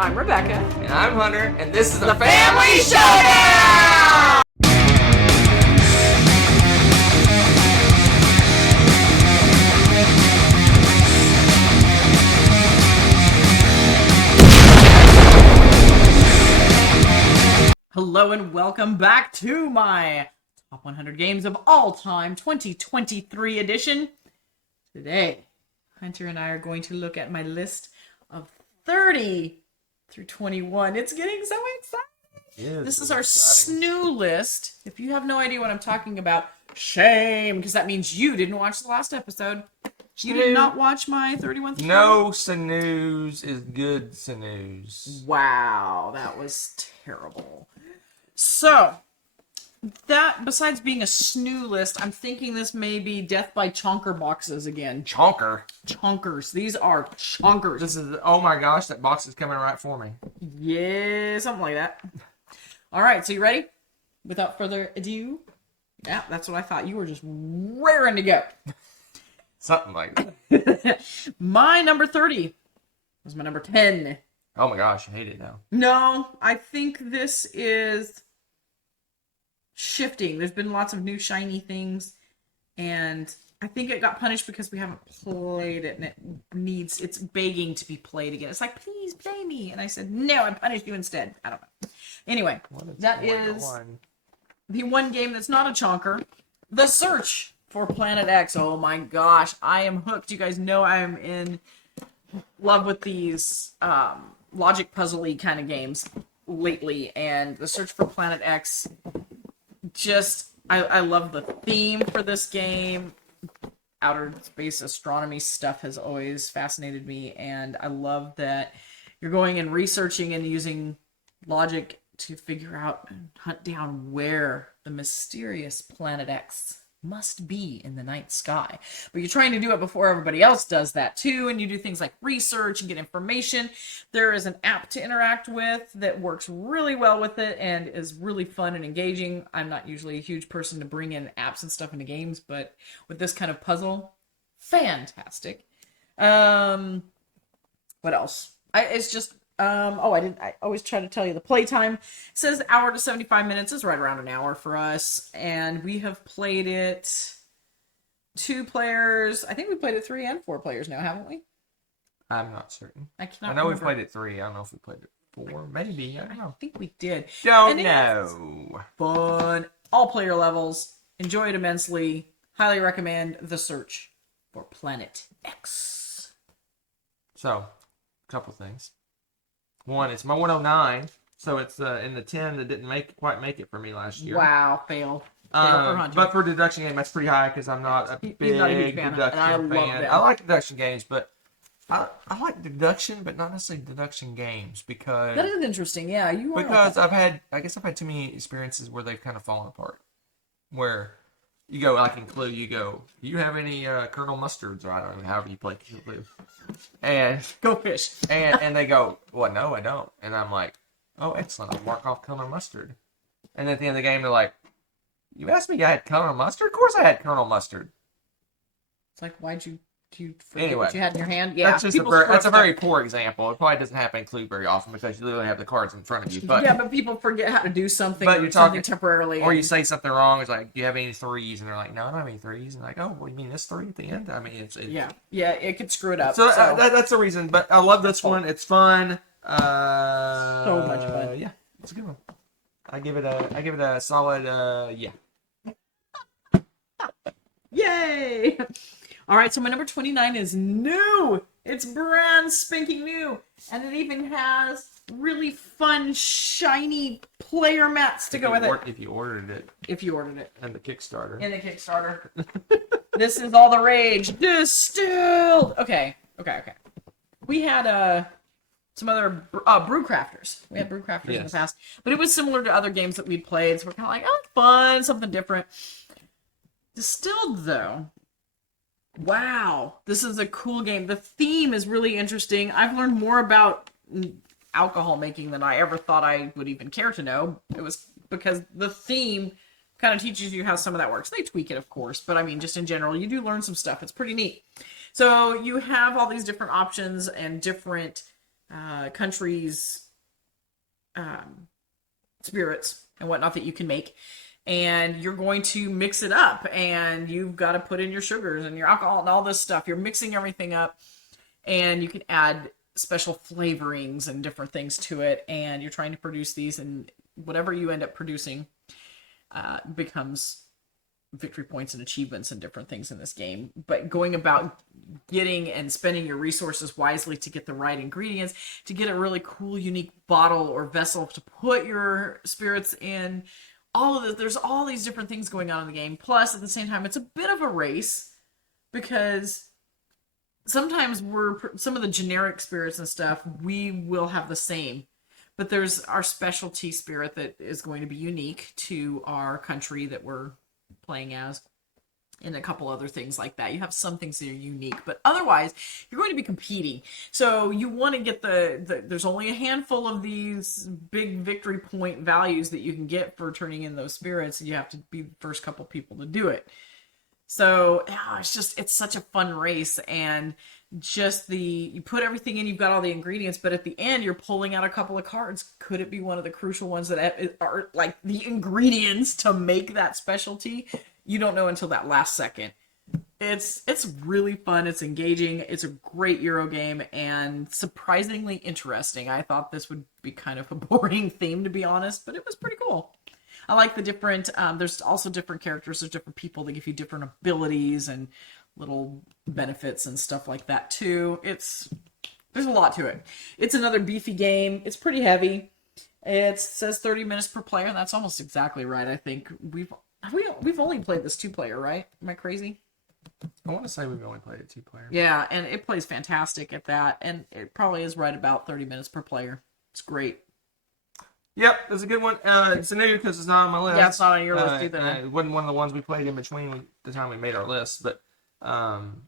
I'm Rebecca. And I'm Hunter, and this is the Family Showdown! Hello and welcome back to my Top 100 Games of All Time 2023 edition. Today, Hunter and I are going to look at my list of 30 through 21. It's getting so exciting. This is our snoo list. If you have no idea what I'm talking about, shame, because that means you didn't watch the last episode. You did not watch my 31 through 20? No snooze is good snooze. Wow, that was terrible. So, that, besides being a snoo list, I'm thinking this may be Death by Chonker boxes again. Chonker? Chonkers. These are chonkers. This is, oh my gosh, that box is coming right for me. Yeah, something like that. All right, so you ready? Without further ado? Yeah, that's what I thought. You were just raring to go. Something like that. My number 30 was my number 10. Oh my gosh, I hate it now. No, I think this is shifting. There's been lots of new shiny things, and I think it got punished because we haven't played it, and it's begging to be played again. It's like, please play me. And I said, no, I punished you instead. I don't know. Anyway, that is the one game that's not a chonker. The Search for Planet X. Oh my gosh, I am hooked. You guys know I am in love with these logic puzzle-y kind of games lately, and The Search for Planet X, just, I love the theme for this game. Outer space astronomy stuff has always fascinated me, and I love that you're going and researching and using logic to figure out and hunt down where the mysterious Planet X must be in the night sky. But you're trying to do it before everybody else does that too, and you do things like research and get information. There is an app to interact with that works really well with it and is really fun and engaging. I'm not usually a huge person to bring in apps and stuff into games, but with this kind of puzzle, fantastic. What else? I always try to tell you the playtime. It says hour to 75 minutes. Is right around an hour for us. And we have played it 2 players. I think we played it 3 and 4 players now, haven't we? I'm not certain. I cannot know remember. We played it 3. I don't know if we played it 4. Maybe. I don't know. I think we did. Don't know. Fun. All player levels. Enjoy it immensely. Highly recommend The Search for Planet X. So, a couple things. One, it's my 109, so it's in the 10 that didn't quite make it for me last year. Wow, fail. But for a deduction game, that's pretty high because I'm not a big deduction fan. I like deduction games, but I like deduction, but not necessarily deduction games because that is interesting. Yeah, you are. Because I've had too many experiences where they've kind of fallen apart. Where you go, like in Clue, you go, do you have any Colonel Mustards, or I don't know, however you play Clue, and go fish, and they go, well, no, I don't, and I'm like, oh, excellent, I'll mark off Colonel Mustard, and then at the end of the game, they're like, you asked me if I had Colonel Mustard? Of course I had Colonel Mustard. It's like, do you forget what you had in your hand? Yeah, that's a very poor example. It probably doesn't happen in Clue very often because you literally have the cards in front of you. But yeah, but people forget how to do something. But you're talking temporarily, or you say something wrong. It's like, do you have any 3s? And they're like, no, I don't have any 3s. And like, oh, well, you mean this 3 at the end? I mean, it's yeah, it could screw it up. So that's the reason. But I love this one. It's fun. So much fun. Yeah, it's a good one. I give it a solid yeah. Yay! All right, so my number 29 is new. It's brand spanking new. And it even has really fun, shiny player mats to go with it. If you ordered it. If you ordered it. And the Kickstarter. This is all the rage. Distilled! Okay. We had some other brew crafters. We had brew crafters in the past. But it was similar to other games that we'd played. So we're kind of like, oh, fun, something different. Distilled, though. Wow, this is a cool game. The theme is really interesting. I've learned more about alcohol making than I ever thought I would even care to know. It was because the theme kind of teaches you how some of that works. They tweak it, of course, but I mean, just in general, you do learn some stuff. It's pretty neat. So you have all these different options and different countries' spirits and whatnot that you can make. And you're going to mix it up, and you've got to put in your sugars and your alcohol and all this stuff. You're mixing everything up, and you can add special flavorings and different things to it. And you're trying to produce these, and whatever you end up producing becomes victory points and achievements and different things in this game. But going about getting and spending your resources wisely to get the right ingredients, to get a really cool, unique bottle or vessel to put your spirits in, all of this, there's all these different things going on in the game. Plus, at the same time, it's a bit of a race because sometimes some of the generic spirits and stuff, we will have the same. But there's our specialty spirit that is going to be unique to our country that we're playing as, and a couple other things like that. You have some things that are unique, but otherwise you're going to be competing. So you want to get there's only a handful of these big victory point values that you can get for turning in those spirits, and you have to be the first couple people to do it. So it's such a fun race, and just you put everything in, you've got all the ingredients, but at the end you're pulling out a couple of cards. Could it be one of the crucial ones that are like the ingredients to make that specialty? You don't know until that last second. It's really fun. It's engaging. It's a great Euro game and surprisingly interesting. I thought this would be kind of a boring theme, to be honest, but it was pretty cool. I like the different, there's also different characters, there's different people that give you different abilities and little benefits and stuff like that too. There's a lot to it. It's another beefy game. It's pretty heavy. It says 30 minutes per player, and that's almost exactly right. I think we've only played this 2-player, right? Am I crazy? I want to say we've only played it 2-player. Yeah, and it plays fantastic at that, and it probably is right about 30 minutes per player. It's great. Yep, that's a good one. It's new because it's not on my list. Yeah, it's not on your list either. It wasn't one of the ones we played in between the time we made our list, but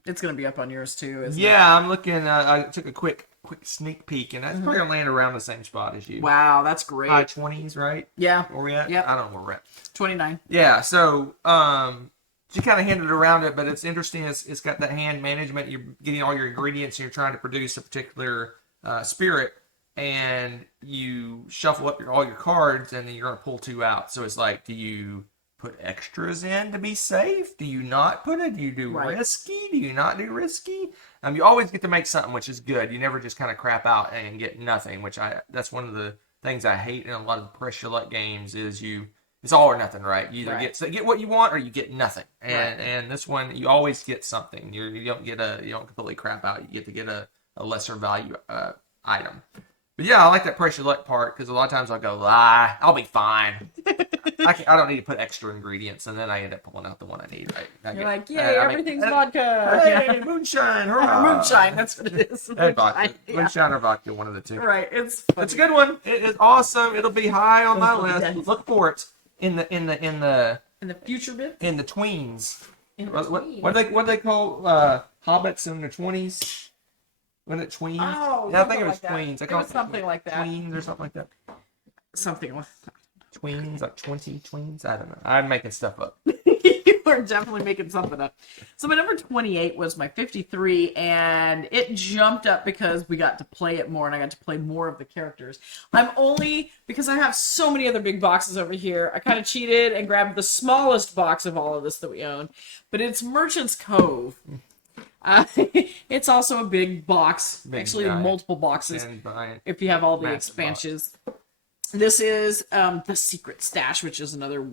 it's going to be up on yours too, isn't it? Yeah, I'm looking. I took a quick sneak peek, and that's probably gonna land around the same spot as you. Wow, that's great. High 20s, right? Yeah. Where we at? Yep. I don't know where we're at. 29. Yeah. So, you kind of handed around it, but it's interesting. It's got that hand management. You're getting all your ingredients, and you're trying to produce a particular spirit, and you shuffle up all your cards, and then you're gonna pull 2 out. So it's like, do you put extras in to be safe? Do you not put it? Do you do risky? Do you not do risky? You always get to make something, which is good. You never just kind of crap out and get nothing, that's one of the things I hate in a lot of pressure luck games is it's all or nothing, right? You either get what you want or you get nothing. And this one, you always get something. You don't completely crap out. You get to get a lesser value item. But yeah, I like that pressure luck part because a lot of times I'll go, I'll be fine. I don't need to put extra ingredients, and then I end up pulling out the one I need. Right? You're like, yay, everything's vodka. Hey, moonshine, hurrah. Moonshine, that's what it is. Moonshine or vodka, one of the two. Right, it's funny. It's a good one. It is awesome. It'll be high on my list. Look for it in the future bits. In the tweens. What do they call hobbits in their 20s? Wasn't it tweens? Oh, yeah, I think it was like tweens. It was something like that. Tweens or something like that. Something like that. Tweens, like 20 tweens? I don't know. I'm making stuff up. You are definitely making something up. So my number 28 was my 53, and it jumped up because we got to play it more, and I got to play more of the characters. Because I have so many other big boxes over here, I kind of cheated and grabbed the smallest box of all of this that we own, but it's Merchant's Cove. It's also a big box, actually multiple boxes, if you have all the expansions. This is the Secret Stash, which is another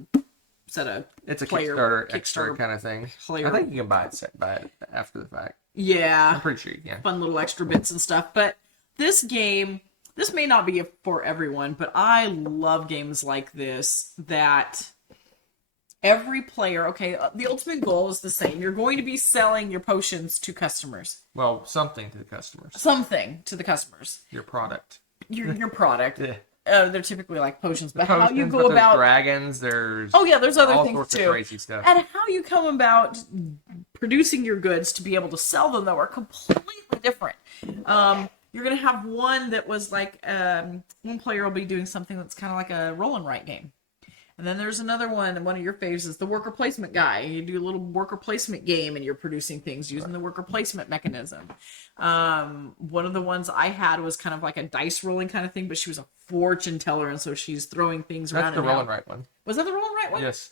set of It's a Kickstarter extra kind of thing. Player. I think you can buy it after the fact. Yeah. I'm pretty sure you can. Fun little extra bits and stuff. But this game, this may not be for everyone, but I love games like this that every player, the ultimate goal is the same. You're going to be selling your potions to customers. Well, something to the customers. Something to the customers. Your product. Your product. Yeah. They're typically like potions, but how you go about dragons, there's there's other all things sorts too. Of crazy stuff. And how you come about producing your goods to be able to sell them though are completely different. You're gonna have one that was like one player will be doing something that's kind of like a roll and write game, And then there's another one of your faves is the worker placement guy. You do a little worker placement game and you're producing things using the worker placement mechanism. One of the ones I had was kind of like a dice rolling kind of thing, but she was a fortune teller, and so she's throwing things around. That's the roll and write one. Was that the roll and write one? Yes.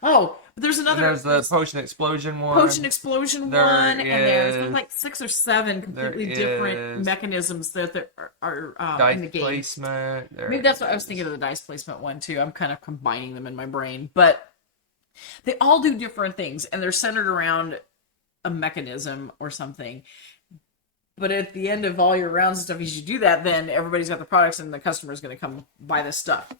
Oh, but there's another. And there's the potion explosion one. Potion explosion There one, and there's is- like 6 or 7 completely different is mechanisms that are dice in the game. placement. Maybe that's what I was thinking of, the dice placement one too. I'm kind of combining them in my brain, but they all do different things, and they're centered around a mechanism or something. But at the end of all your rounds and stuff, as you do that, then everybody's got the products, and the customer's going to come buy this stuff.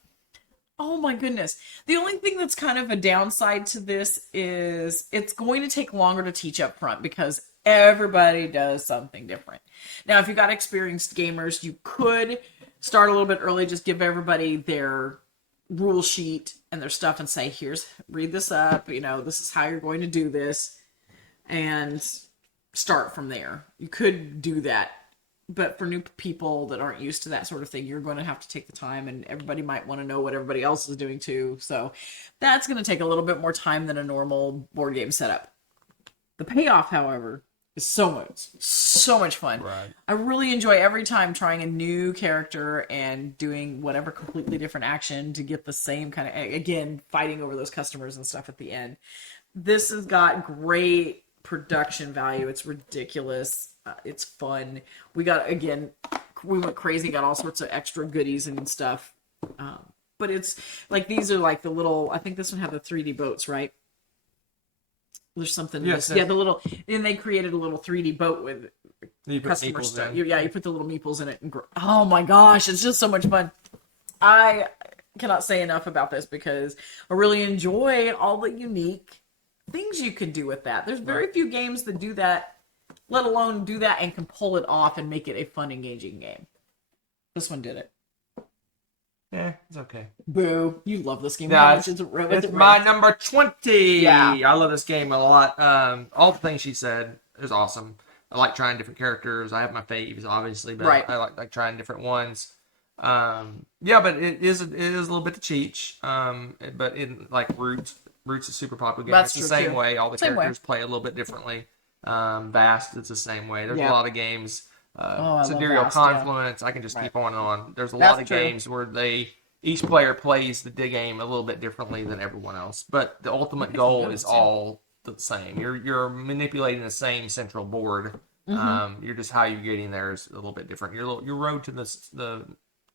Oh my goodness. The only thing that's kind of a downside to this is it's going to take longer to teach up front because everybody does something different. Now, if you got experienced gamers, you could start a little bit early, just give everybody their rule sheet and their stuff and say, read this up, this is how you're going to do this, and start from there. You could do that. But for new people that aren't used to that sort of thing, you're going to have to take the time, and everybody might want to know what everybody else is doing too. So that's going to take a little bit more time than a normal board game setup. The payoff, however, is so much fun. Right. I really enjoy every time trying a new character and doing whatever completely different action to get the same kind of, again, fighting over those customers and stuff at the end. This has got great production value. It's ridiculous. It's fun. We went crazy, got all sorts of extra goodies and stuff. But it's like, these are like the little, I think this one had the 3D boats, right? There's something. Yes. Yeah, the little, and they created a little 3D boat with You put customer meeples stuff. in. You put the little meeples in it. Oh my gosh, it's just so much fun. I cannot say enough about this because I really enjoy all the unique things you can do with that. There's very few games that do that, let alone do that and can pull it off and make it a fun, engaging game. This one did it. Yeah, it's okay. Boo. You love this game. Yeah, How much is it It's my number 20. Yeah. I love this game a lot. All the things she said is awesome. I like trying different characters. I have my faves, obviously, but Right. I like trying different ones. Yeah, but it is a little bit to teach. But in like Roots is a super popular game. That's It's the true, same too. way. All the Same way. characters play a little bit differently. Vast, it's the same way. There's Yeah. a lot of games. I love Sidereal Vast, yeah. Confluence. I can just keep on and on. There's a That's lot of true. games where each player plays the game a little bit differently than everyone else, but the ultimate goal is all the same. You're manipulating the same central board. You're just how you're getting there is a little bit different. Your road to the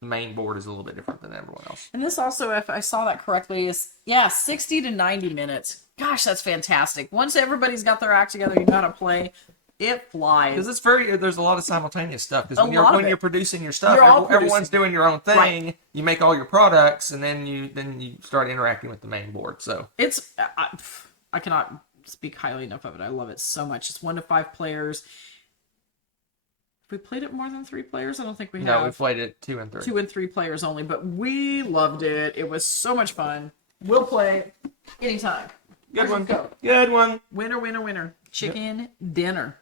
main board is a little bit different than everyone else. And this also, if I saw that correctly, is 60 to 90 minutes. Gosh, that's fantastic. Once everybody's got their act together, you know how to play, it flies. Because there's a lot of simultaneous stuff. Because when you're producing your stuff, You're all everyone's producing. doing your own thing. Right. You make all your products, and then you start interacting with the main board. So It's I cannot speak highly enough of it. I love it so much. It's 1 to 5 players. Have we played it more than 3 players? I don't think we have. no, we played it 2 and 3. 2 and 3 players only, but we loved it. It was so much fun. We'll play anytime. Good one. Go. Good one. Winner, winner, winner. Chicken dinner.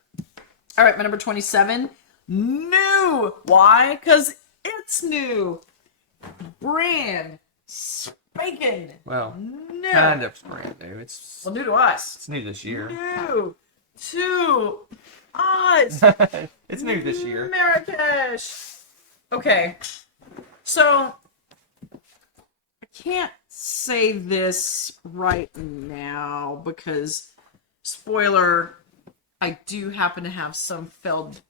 All right, my number 27. New. Why? Because it's new. Brand spanking. Well, New. kind of brand new. It's Well, new to us. It's new this year. New to us. It's new this year. Marrakesh. Okay. So, I can't say this right now because, spoiler, I do happen to have some Feld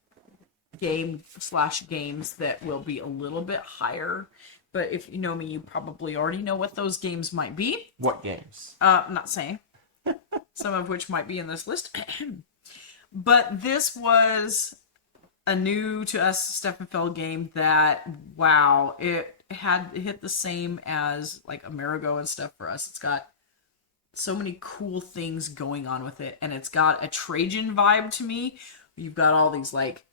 games that will be a little bit higher. But if you know me, you probably already know what those games might be. What games? I'm not saying. Some of which might be in this list. But this was a new to us Stefan Feld game that, wow, it hit the same as like Amerigo and stuff for us. It's got so many cool things going on with it, and it's got a Trajan vibe to me. You've got all these like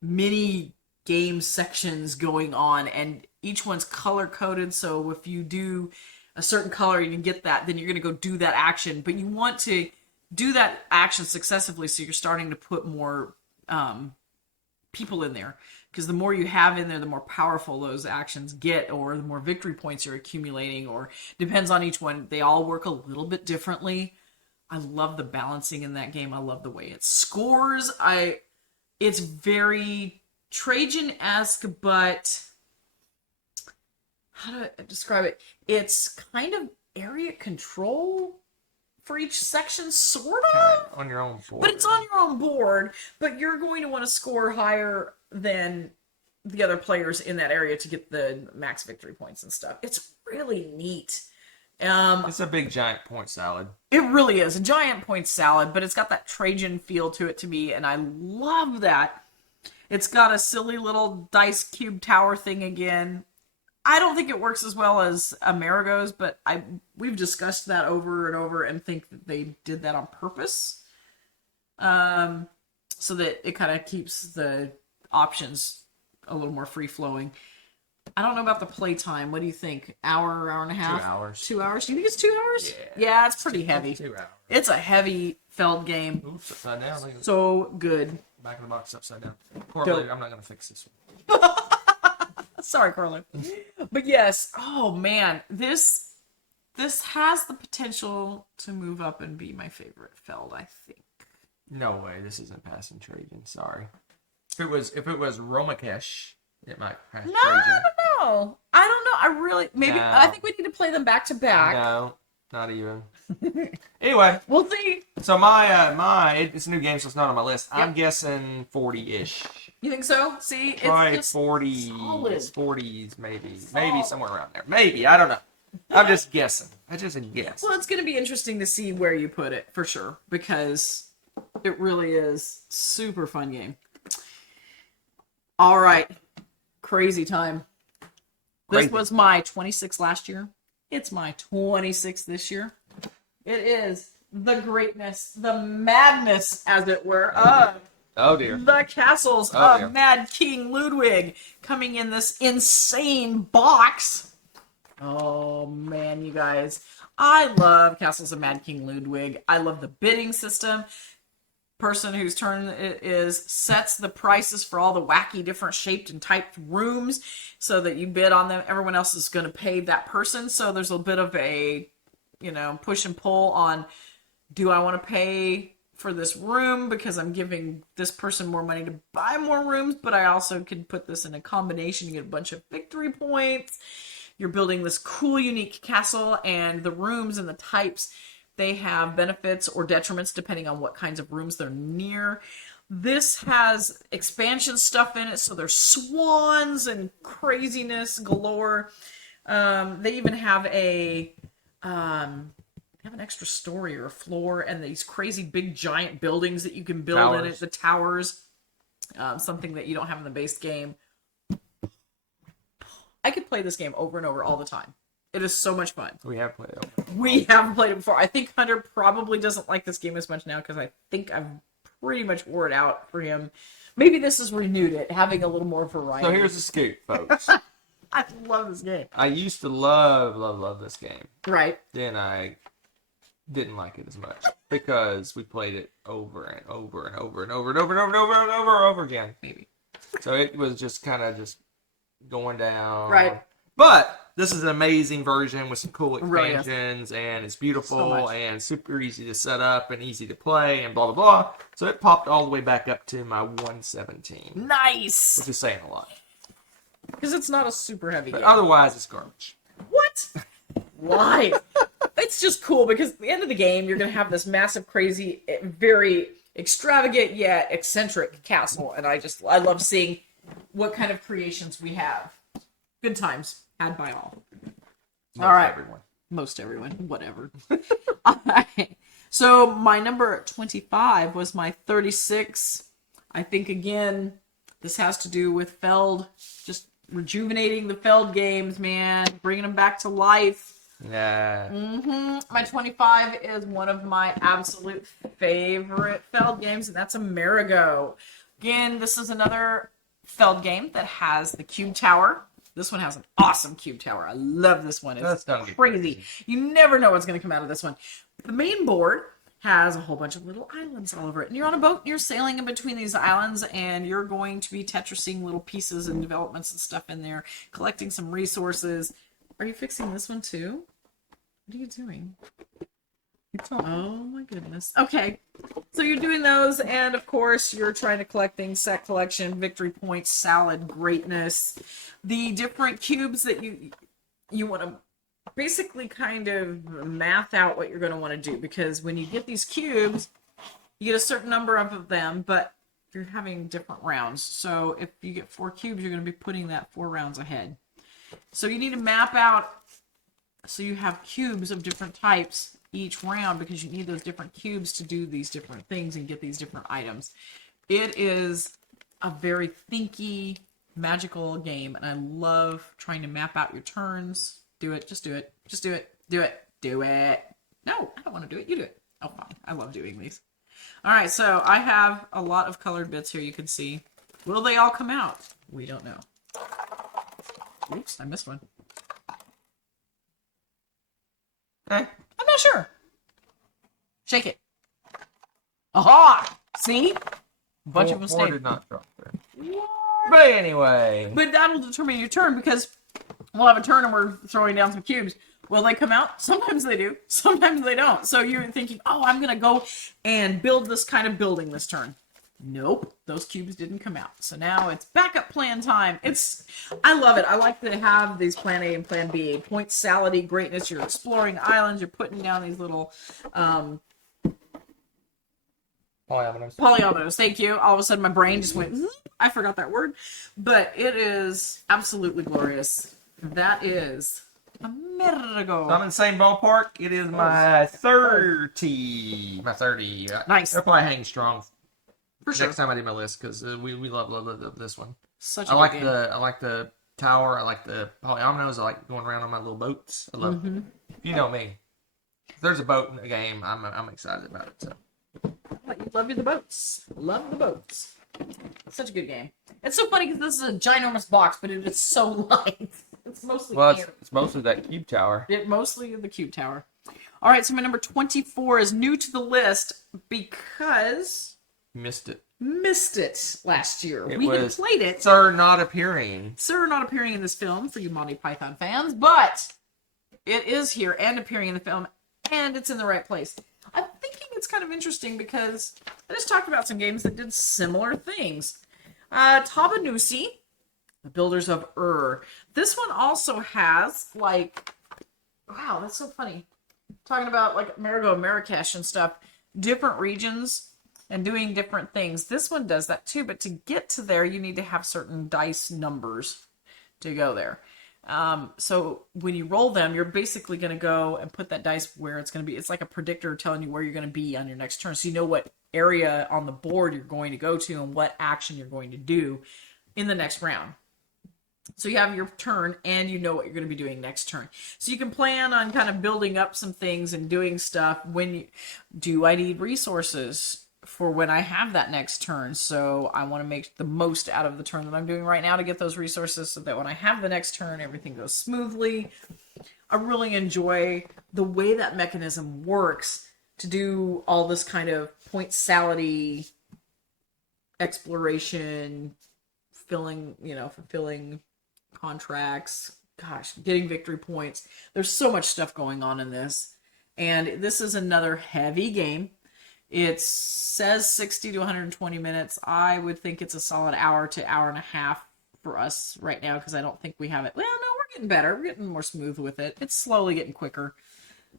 mini game sections going on, and each one's color coded, so if you do a certain color, you can get that, then you're going to go do that action, but you want to do that action successively, so you're starting to put more people in there because the more you have in there, the more powerful those actions get, or the more victory points you're accumulating, or depends on each one. They all work a little bit differently. I love the balancing in that game. I love the way it scores. It's very Trajan-esque, but how do I describe it? It's kind of area control for each section, sort of. On your own board. But it's on your own board, but you're going to want to score higher than the other players in that area to get the max victory points and stuff. It's really neat. It's a big giant point salad. It really is a giant point salad, but it's got that Trajan feel to it to me, and I love that. It's got a silly little dice cube tower thing again. I don't think it works as well as Marago's, but we've discussed that over and over and think that they did that on purpose, so that it kind of keeps the options a little more free-flowing. I don't know about the playtime. What do you think? Hour and a half? 2 hours. 2 hours? Do you think it's 2 hours? Yeah, it's pretty heavy. 2 hours. It's a heavy Feld game. Oops, upside down. Look at So good. back of the box upside down. Poor lady, I'm not going to fix this one. Sorry, Carlo. But yes, oh man, this has the potential to move up and be my favorite Feld, I think. No way, this isn't passing Trajan. Sorry. If it was Romakesh, it might pass No, Trajan. no. I don't know. I really maybe No. I think we need to play them back to back. No, not even. Anyway, We'll see. so it's a new game, so it's not on my list. I'm Yep. guessing 40-ish. You think so? See, it's Probably just 40, solid. 40s, maybe Solid. somewhere around there. Maybe, I don't know. I'm just guessing. I just a guess. Well, it's going to be interesting to see where you put it for sure, because it really is super fun game. All right, crazy time. This Crazy. was my 26th last year. It's my 26th this year. It is the greatness, the madness, as it were, of Oh dear. the castles Oh, of dear. Mad King Ludwig coming in this insane box. Oh man, you guys. I love Castles of Mad King Ludwig. I love the bidding system. Person whose turn it is sets the prices for all the wacky different shaped and typed rooms so that you bid on them. Everyone else is going to pay that person. So there's a bit of a, push and pull on, do I want to pay for this room because I'm giving this person more money to buy more rooms, but I also could put this in a combination and get a bunch of victory points. You're building this cool, unique castle, and the rooms and the types, they have benefits or detriments depending on what kinds of rooms they're near. This has expansion stuff in it, so there's swans and craziness galore. They even have an extra story or a floor, and these crazy big giant buildings that you can build in it. The towers, something that you don't have in the base game. I could play this game over and over all the time. It is so much fun. We have played it. We have played it before. I think Hunter probably doesn't like this game as much now because I think I've pretty much wore it out for him. Maybe this has renewed it, having a little more variety. So here's the scoop, folks. I love this game. I used to love this game. Right. Then I didn't like it as much because we played it over and over and over and over and over and over and over and over and over again. Maybe. So it was just kind of just going down. Right. But this is an amazing version with some cool Really is. expansions, and it's So beautiful much. and super easy to set up and easy to play and blah, blah, blah. So it popped all the way back up to my 117, Nice. which is saying a lot. Because it's not a super heavy But game. otherwise, it's garbage. What? Why? It's just cool because at the end of the game, you're going to have this massive, crazy, very extravagant yet eccentric castle. And I love seeing what kind of creations we have. Good times had by all. Most All right. everyone. Most everyone, whatever. All right. So my number 25 was my 36. I think, again, this has to do with Feld, just rejuvenating the Feld games, man, bringing them back to life. Yeah. My 25 is one of my absolute favorite Feld games, and that's Marago. Again, this is another Feld game that has the cube tower. This one has an awesome cube tower. I love this one. It's That's done crazy. You never know what's going to come out of this one. The main board has a whole bunch of little islands all over it. And you're on a boat and you're sailing in between these islands and you're going to be Tetrising little pieces and developments and stuff in there, collecting some resources. Are you fixing this one too? What are you doing? Oh my goodness. Okay. So you're doing those, and of course you're trying to collect things, set collection, victory points, salad, greatness. The different cubes that you want to basically kind of math out what you're going to want to do, because when you get these cubes, you get a certain number of them, but you're having different rounds. So if you get 4 cubes, you're going to be putting that 4 rounds ahead. So you need to map out so you have cubes of different types each round, because you need those different cubes to do these different things and get these different items. It is a very thinky, magical game, and I love trying to map out your turns. Do it, just do it, just do it, do it, do it. No, I don't want to do it, you do it. Oh, fine. I love doing these. All right, so I have a lot of colored bits here, you can see. Will they all come out? We don't know. Oops, I missed one. I'm not sure. Shake it. Aha! See? Bunch of them Four stayed. did not drop there. But anyway. But that'll determine your turn, because we'll have a turn and we're throwing down some cubes. Will they come out? Sometimes they do. Sometimes they don't. So you're thinking, oh, I'm going to go and build this kind of building this turn. Nope, those cubes didn't come out. So now it's backup plan time. I love it. I like to have these plan A and plan B. Point salady greatness. You're exploring islands. You're putting down these little polyominoes. Thank you. All of a sudden my brain just went, I forgot that word. But it is absolutely glorious. That is a marago. So I'm in the same ballpark. It is my 30. My 30. Nice. They're probably hanging strong. For sure. Next time I do my list, because we love this one. Such a I good like game. I like the tower. I like the polyominoes. I like going around on my little boats. I love it. You know me. If there's a boat in the game, I'm excited about it. So. You love the boats. Love the boats. Such a good game. It's so funny because this is a ginormous box, but it is so light. It's mostly It's mostly that cube tower. mostly the cube tower. All right, so my number 24 is new to the list because Missed it. missed it last year. It We had was played it. Sir not appearing. Sir not appearing in this film for you Monty Python fans, but it is here and appearing in the film, and it's in the right place. I'm thinking it's kind of interesting because I just talked about some games that did similar things. Tabanusi, the builders of This one also has, like, wow, that's so funny. Talking about, like, Marago, Marrakesh and stuff, different regions and doing different things. This one does that too, but to get to there, you need to have certain dice numbers to go there. So when you roll them, you're basically going to go and put that dice where it's going to be. It's like a predictor telling you where you're going to be on your next turn. So you know what area on the board you're going to go to and what action you're going to do in the next round. So you have your turn and you know what you're going to be doing next turn. So you can plan on kind of building up some things and doing stuff. Do I need resources for when I have that next turn? So I want to make the most out of the turn that I'm doing right now to get those resources so that when I have the next turn, everything goes smoothly. I really enjoy the way that mechanism works to do all this kind of point salady exploration, fulfilling contracts, getting victory points. There's so much stuff going on in this. And this is another heavy game. It says 60 to 120 minutes. I would think it's a solid hour to hour and a half for us right now because I don't think we have it. Well, no, we're getting better. We're getting more smooth with it. It's slowly getting quicker.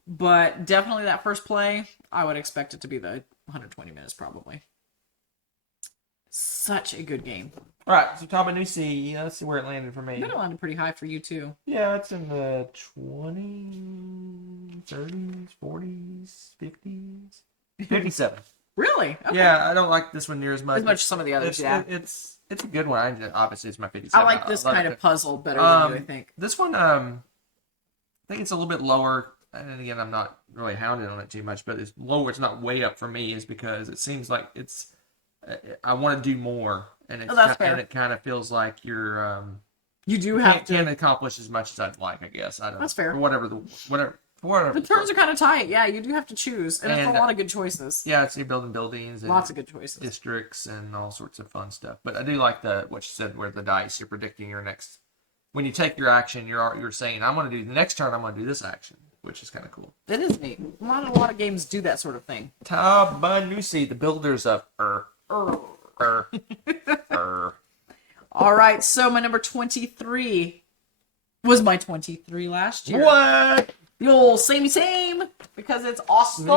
But definitely that first play, I would expect it to be the 120 minutes probably. Such a good game. All right, so Tabanusi, let's see where it landed for me. It landed pretty high for you too. Yeah, it's in the 20s, 30s, 40s, 50s. 57. Really? Okay. Yeah, I don't like this one near as much. As much as some of the others, yeah. It's a good one. Obviously, it's my 57. I like this kind of puzzle better than you, I think. This one, I think it's a little bit lower. And again, I'm not really hounding on it too much, but it's lower. It's not way up for me, is because it seems like it's. I want to do more, and it kind of feels like you're. You do have to can't accomplish as much as I'd like. I guess I don't. That's fair. For whatever. whatever. The turns are kind of tight. Yeah, you do have to choose, and it's a And, lot of good choices. Yeah, so you're building buildings and Lots of good choices. districts and all sorts of fun stuff. But I do like what you said, where the dice, you're predicting your next. When you take your action, you're saying, I'm going to do the next turn. I'm going to do this action, which is kind of cool. It is neat. A lot of games do that sort of thing. Tabanusi, the builders of All right, so my number 23 was my 23 last year. What? The old same, because it's awesome.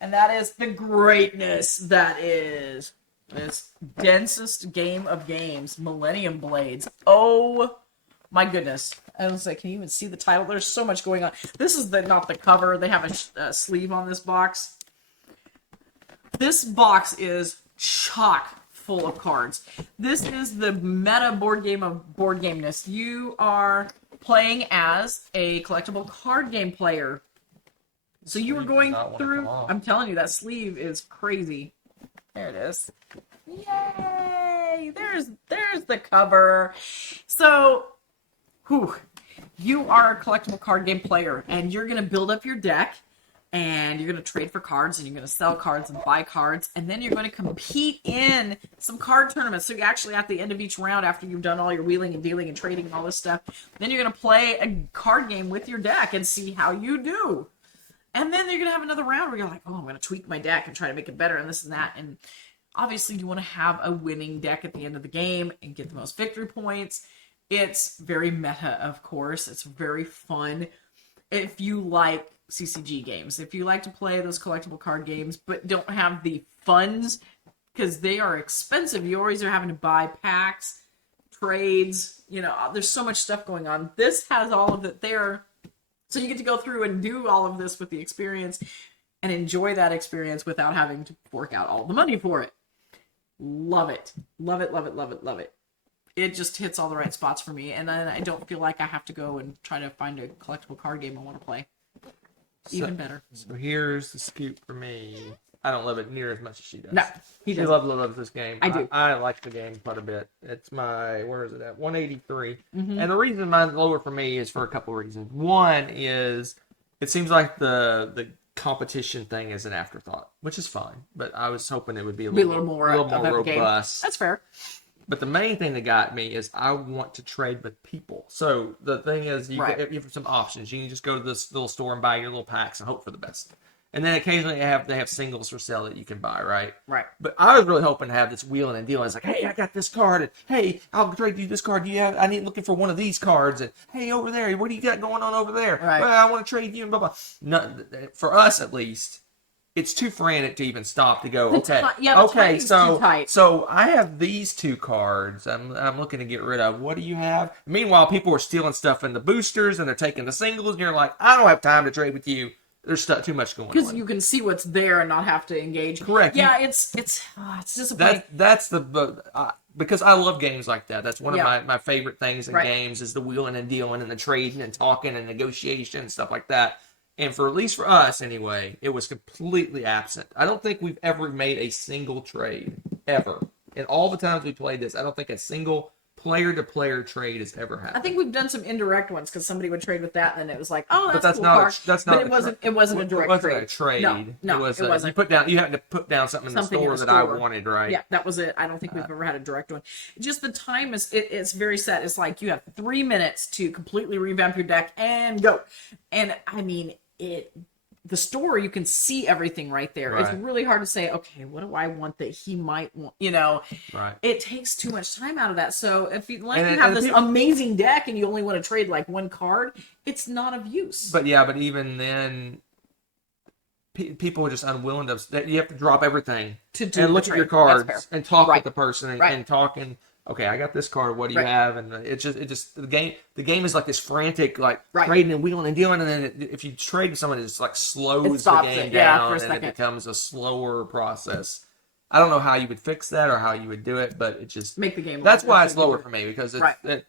And that is the greatness that is this densest game of games, Millennium Blades. Oh my goodness. I was like, can you even see the title? There's so much going on. This is not the cover. They have a sleeve on this box. This box is chock full of cards. This is the meta board game of board gameness. You are playing as a collectible card game player. So you were going through. I'm telling you, that sleeve is crazy. There it is. Yay! There's the cover. So, you are a collectible card game player, and you're gonna build up your deck. And you're going to trade for cards, and you're going to sell cards and buy cards, and then you're going to compete in some card tournaments. So you actually, at the end of each round, after you've done all your wheeling and dealing and trading and all this stuff, then you're going to play a card game with your deck and see how you do. And then you're going to have another round where you're like, oh, I'm going to tweak my deck and try to make it better and this and that. And obviously, you want to have a winning deck at the end of the game and get the most victory points. It's very meta, of course. It's very fun. If you like CCG games, if you like to play those collectible card games but don't have the funds because they are expensive, you always are having to buy packs, trades, there's so much stuff going on. This has all of it there, so you get to go through and do all of this with the experience and enjoy that experience without having to fork out all the money for it. Love it. Love it, love it, love it, love it. It just hits all the right spots for me, and then I don't feel like I have to go and try to find a collectible card game I want to play. Even better. So here's the scoop for me. I don't love it near as much as she does. No, she loves this game. I do. I like the game quite a bit. It's where is it at? 183. Mm-hmm. And the reason mine's lower for me is for a couple of reasons. One is it seems like the competition thing is an afterthought, which is fine. But I was hoping it would be a little more robust. Game. That's fair. But the main thing that got me is I want to trade with people. So the thing is, you have some options. You can just go to this little store and buy your little packs and hope for the best. And then occasionally they have singles for sale that you can buy, right? Right. But I was really hoping to have this wheeling and dealing. It's like, hey, I got this card, and hey, I'll trade you this card. I need looking for one of these cards, and hey, over there, what do you got going on over there? Right. Well, I want to trade you and blah blah. No, for us at least. It's too frantic to even stop to go, okay, so I have these two cards I'm looking to get rid of. What do you have? Meanwhile, people are stealing stuff in the boosters, and they're taking the singles, and you're like, I don't have time to trade with you. There's too much going on. Because you can see what's there and not have to engage. Correct. Yeah, it's disappointing. That's because I love games like that. That's one of my favorite things in games is the wheeling and dealing and the trading and talking and negotiation and stuff like that. And at least for us, anyway, it was completely absent. I don't think we've ever made a single trade, ever. In all the times we played this, I don't think a single player-to-player trade has ever happened. I think we've done some indirect ones because somebody would trade with that, and then it was like, oh, that's a cool card. It wasn't a direct trade. It wasn't a trade. No, it wasn't. You had to put down something in the store that I wanted, right? Yeah, that was it. I don't think we've ever had a direct one. Just the time it's very set. It's like you have 3 minutes to completely revamp your deck and go. And I mean, the store, you can see everything right there. Right. It's really hard to say, okay, what do I want that he might want? Right. It takes too much time out of that. So if you have this amazing deck and you only want to trade like one card, it's not of use. But even then, people are just unwilling to. You have to drop everything to do and look at your cards and talk with the person and talking. Okay, I got this card. What do you have? And it just the game is like this frantic, trading and wheeling and dealing. And then if you trade with someone, it just like slows the game down, and it becomes a slower process. I don't know how you would fix that or how you would do it, but it just make the game. That's why it's lower for me because it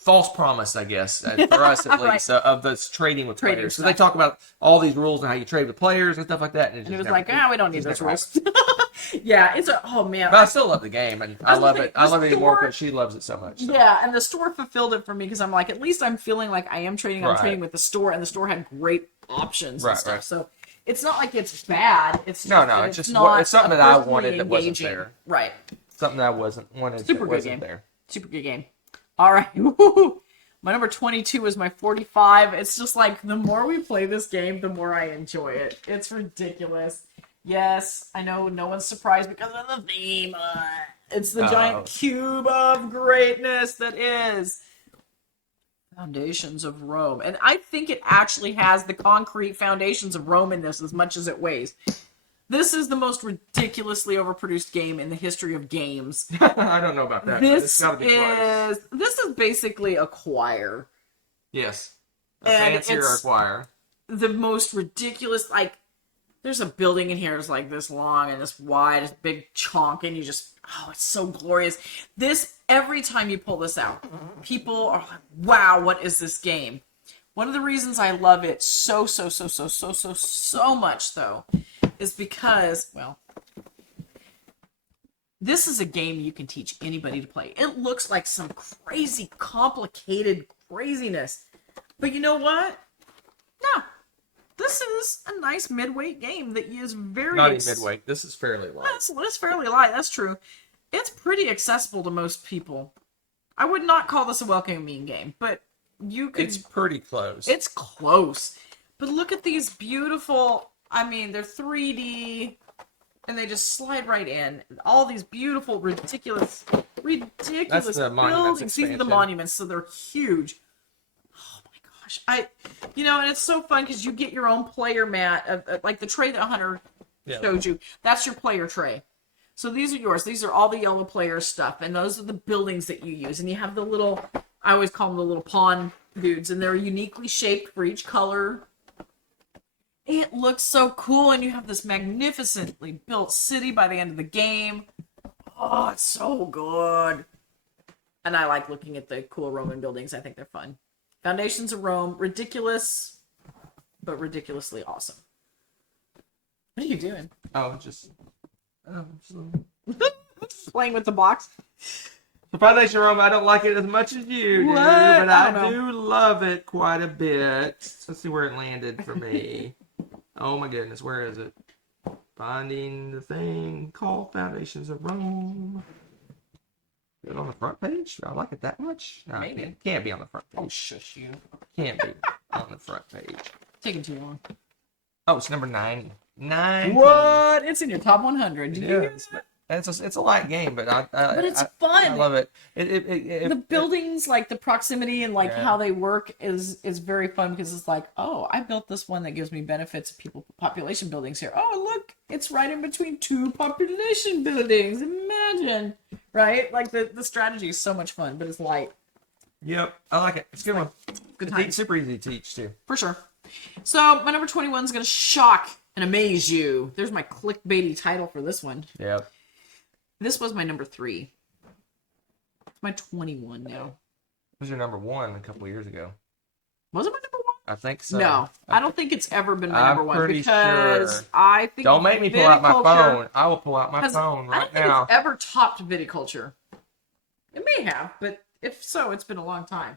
false promise, I guess, for us at Right. least, of this trading with Trading players. So stuff. they talk about all these rules and how you trade with players and stuff like that. And it was like, we don't need those rules. Yeah, oh man. But I still love the game, and I love it. I love it more store- because she loves it so much. So. Yeah, and the store fulfilled it for me because I'm like, at least I'm feeling like I am trading. I'm Right. trading with the store, and the store had great options and Right, stuff. right. So it's not like it's bad. It's just No, that it's just not it's something that I personally wanted that wasn't engaging. there. Right. Something that I wanted Super that good wasn't game. there. Super good game. All right. Woo-hoo. My number 22 is my 45. It's just like the more we play this game, the more I enjoy it. It's ridiculous. Yes, I know no one's surprised because of the theme. It's the giant cube of greatness that is Foundations of Rome. And I think it actually has the concrete foundations of Rome in this as much as it weighs. This is the most ridiculously overproduced game in the history of games. I don't know about that. But it's gotta be close. This is basically a choir. Yes. A And fancier it's- choir. The most ridiculous, like, there's a building in here that's like this long and this wide, this big chunk, and you just, it's so glorious. This, every time you pull this out, people are like, wow, what is this game? One of the reasons I love it so much, though, is because, well, this is a game you can teach anybody to play. It looks like some crazy, complicated craziness. But you know what? No. This is a nice midweight game that is very... Not even midweight. This is fairly light. It's fairly light, that's true. It's pretty accessible to most people. I would not call this a welcoming game, but you could... It's pretty close. It's close. But look at these beautiful... I mean, they're 3D, and they just slide right in. All these beautiful, ridiculous That's the monuments buildings. These are the expansion. monuments, so they're huge. Oh my gosh. And it's so fun because you get your own player mat, like the tray that Hunter showed you. That's your player tray. So these are yours. These are all the yellow player stuff, and those are the buildings that you use. And you have the little, I always call them the little pawn dudes, and they're uniquely shaped for each color. It looks so cool, and you have this magnificently built city by the end of the game. Oh, it's so good. And I like looking at the cool Roman buildings. I think they're fun. Foundations of Rome, ridiculous, but ridiculously awesome. What are you doing? Just Playing with the box? the Foundation Rome, I don't like it as much as you do, What? but I I don't do love it quite a bit. Let's see where it landed for me. Oh my goodness, where is it? Finding the thing called Foundations of Rome. Is it on the front page? Do I like it that much? No, Maybe. It can't be on the front page. Oh, shush you. Can't be on the front page. Taking too long. Oh, it's number 90. 90. What? It's in your top 100. Did you hear Yes, that? it's a light game, but But it's I fun. love it. The buildings, like the proximity and like Yeah. how they work is very fun because it's like, oh, I built this one that gives me benefits of population buildings here. Oh, look, it's right in between two population buildings. Imagine, right? Like the strategy is so much fun, but it's light. Yep, I like it. It's a good one. Good It's times. super easy to teach too. For sure. So my number 21 is going to shock and amaze you. There's my clickbaity title for this one. Yep. This was my number 3. It's my 21 now. It was your number 1 a couple years ago. Was it my number 1? I think so. No, I don't think it's ever been my I'm number 1 pretty because sure. I think Don't make me pull out my viticulture phone. I will pull out my has- phone I don't right think now. it's ever topped viticulture. It may have, but if so, it's been a long time.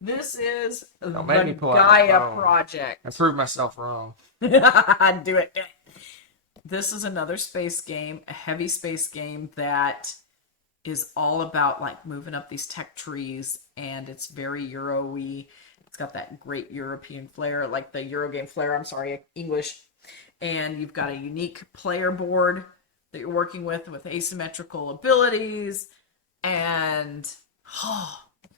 This is Don't make me the pull out my Gaia phone. Project. I proved myself wrong. Do it. This is another space game, a heavy space game that is all about like moving up these tech trees, and it's very Euro-y. It's got that great European flair, like the Eurogame flair, I'm sorry, English. And you've got a unique player board that you're working with asymmetrical abilities, and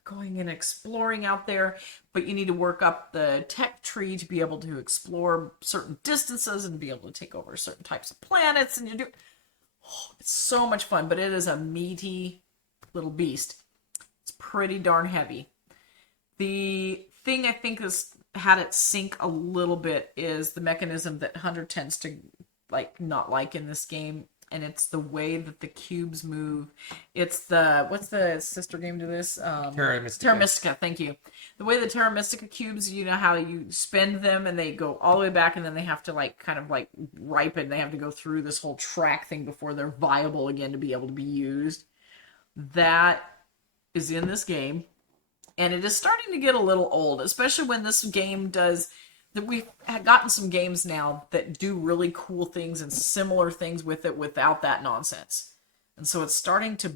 going and exploring out there, but you need to work up the tech tree to be able to explore certain distances and be able to take over certain types of planets, and it's so much fun, but it is a meaty little beast. It's pretty darn heavy. The thing I think has had it sink a little bit is the mechanism that Hunter tends to not like in this game. and it's the way that the cubes move. It's the, what's the sister game to this? Terra Mystica. Terra Mystica, thank you. The way the Terra Mystica cubes, you know how you spend them and they go all the way back, and then they have to like kind of like ripen. They have to go through this whole track thing before they're viable again to be able to be used. That is in this game, and it is starting to get a little old, especially when this game does. That we've gotten some games now that do really cool things and similar things with it without that nonsense. And so it's starting to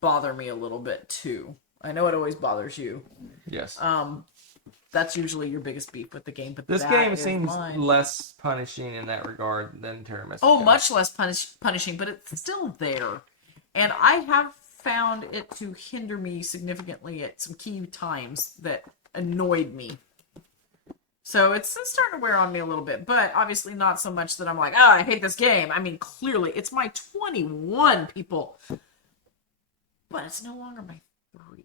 bother me a little bit too. I know it always bothers you. Yes. That's usually your biggest beef with the game, but This game seems less punishing in that regard than Terra Mystica. Oh, much less punishing, but it's still there. And I have found it to hinder me significantly at some key times that annoyed me. So it's starting to wear on me a little bit, but obviously not so much that I'm like, oh, I hate this game. I mean, clearly, it's my 21, people. But it's no longer my 3.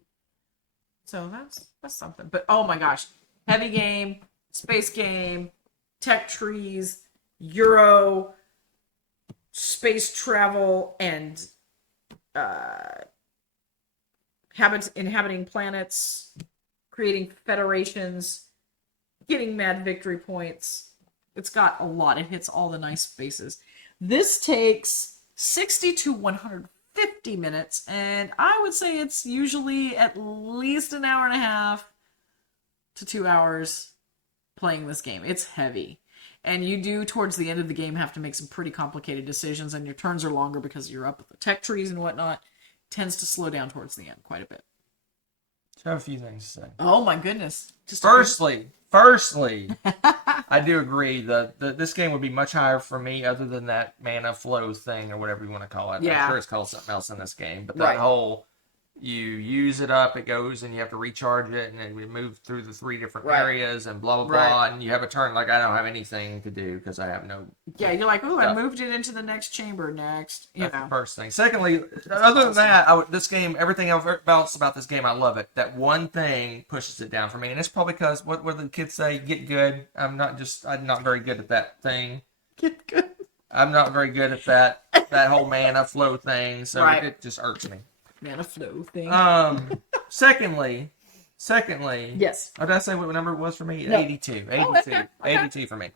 So that's something. But oh my gosh, heavy game, space game, tech trees, Euro, space travel, and inhabiting planets, creating federations, getting mad victory points. It's got a lot. It hits all the nice spaces. This takes 60 to 150 minutes, and I would say it's usually at least an hour and a half to 2 hours playing this game. It's heavy. And you do, towards the end of the game, have to make some pretty complicated decisions, and your turns are longer because you're up with the tech trees and whatnot. It tends to slow down towards the end quite a bit. I have a few things to say. Oh my goodness. Firstly, I do agree that this game would be much higher for me other than that mana flow thing or whatever you want to call it. Yeah. I'm sure it's called something else in this game. But that Right. whole, you use it up, it goes, and you have to recharge it, and then we move through the 3 different Right. areas, and blah, blah, blah, Right. and you have a turn like I don't have anything to do because I have no... Yeah, you're like, oh, I stuff. moved it into the next chamber next. You That's know. the first thing. Secondly, other than that, this game, everything else about this game, I love it. That one thing pushes it down for me, and it's probably because what do the kids say? Get good. I'm not very good at that thing. Get good. I'm not very good at that whole mana flow thing, so Right. it just irks me. Mana flow thing. Secondly, yes. did I say what number it was for me? No. 82. Oh, okay. 82 for me.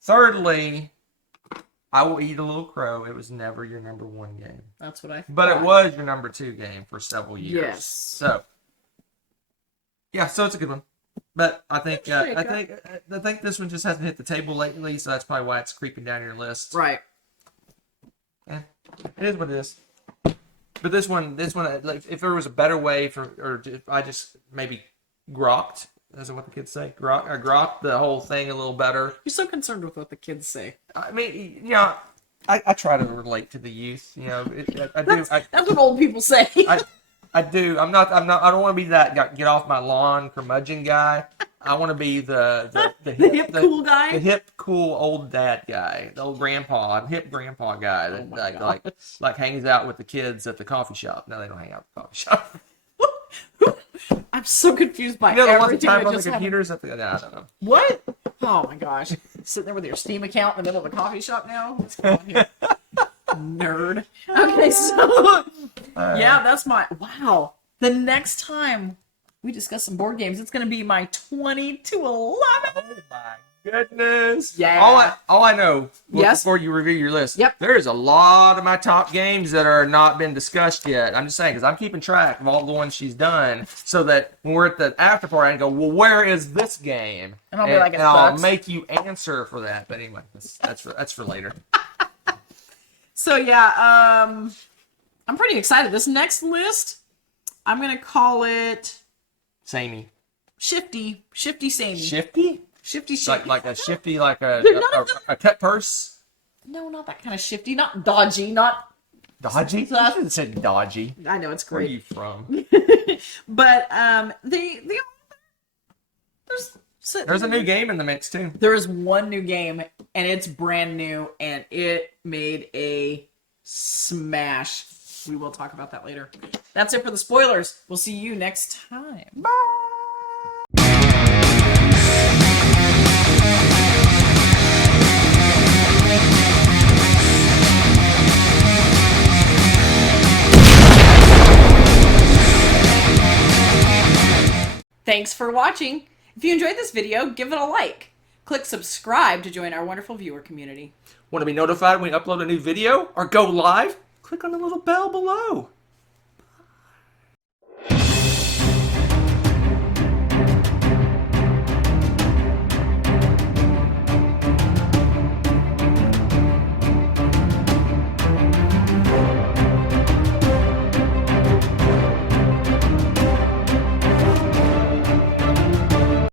Thirdly, I Will Eat a Little Crow. It was never your number 1 game. That's what I thought. But it was your number 2 game for several years. Yes. So, yeah, so it's a good one. But I think I think this one just hasn't hit the table lately, so that's probably why it's creeping down your list. Right. Yeah, it is what it is. But this one, like, if there was a better way or if I just maybe grokked, is what the kids say? Grokked the whole thing a little better. You're so concerned with what the kids say. I mean, you know, I try to relate to the youth. You know, I do. That's what old people say. I do. I'm not. I don't want to be that get off my lawn curmudgeon guy. I want to be the hip cool guy. the hip cool old dad guy, the old hip grandpa guy that like hangs out with the kids at the coffee shop. No, they don't hang out at the coffee shop. I'm so confused by You know, the ones that everything type I on the just had. computers. I don't know. What? Oh my gosh. Sitting there with your Steam account in the middle of the coffee shop now? What's going on here? Nerd. Okay, so yeah, that's my wow. The next time we discuss some board games, it's gonna be my 20 to 11. Oh my goodness. Yeah. All I know Yes? before you review your list. Yep. There's a lot of my top games that are not been discussed yet. I'm just saying because I'm keeping track of all the ones she's done, so that when we're at the after party, I can go, well, where is this game? And I'll be like, it I'll sucks. make you answer for that. But anyway, that's for later. So yeah, I'm pretty excited. This next list, I'm gonna call it Samey. Shifty Samey. Shifty? Shifty Shifty. Like a shifty, like a cut purse. No, not that kind of shifty. Not dodgy. Not. Dodgy? You should have said dodgy. I know it's Where are great. you from? But There's a new game in the mix too. There is one new game, and it's brand new, and it made a smash. We will talk about that later. That's it for the spoilers. We'll see you next time. Bye. Thanks for watching. If you enjoyed this video, give it a like. Click subscribe to join our wonderful viewer community. Want to be notified when we upload a new video or go live? Click on the little bell below.